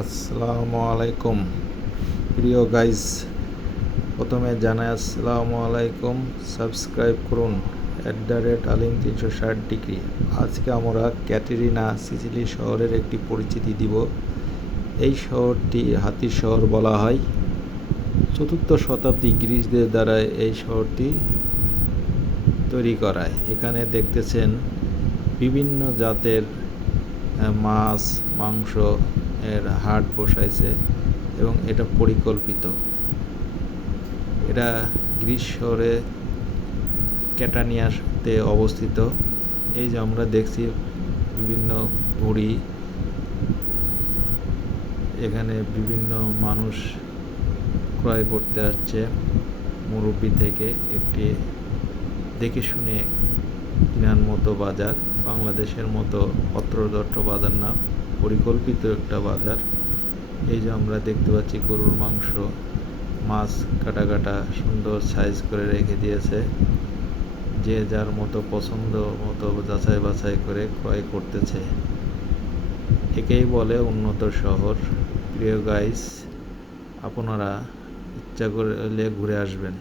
আসসালামু আলাইকুম প্রিয় গাইজ, প্রথমে জানাই আসসালামু আলাইকুম। সাবস্ক্রাইব করুন @alim360 ডিগ্রি। আজকে আমরা ক্যাটেরিনা সিসিলি শহরের একটি পরিচিতি দিব। এই শহরটি হাতির শহর বলা হয়। চতুর্থ শতাব্দী গ্রিসদের দ্বারা এই শহরটি তৈরি করায়। এখানে দেখতেছেন বিভিন্ন জাতের মাছ মাংস এর হাট বসাইছে এবং এটা পরিকল্পিত। এটা গ্রিস শহরে ক্যাটানিয়াতে অবস্থিত। এই যে আমরা দেখছি বিভিন্ন ভুঁড়ি, এখানে বিভিন্ন মানুষ ক্রয় করতে আসছে মুরব্বি থেকে। একটি দেখে শুনে কেনার মতো বাজার, বাংলাদেশের মতো অত্রতত্র বাজার না, পরিকল্পিত একটা বাজার। এই যে আমরা দেখতে পাচ্ছি গরুর মাংস, মাছ কাটা কাটা সুন্দর সাইজ করে রেখে দিয়েছে। যে যার মতো পছন্দ মতো যাচাই বাছাই করে ক্রয় করতেছে। একেই বলে উন্নত শহর। প্রিয় গাইস, আপনারা ইচ্ছা করলে ঘুরে আসবেন।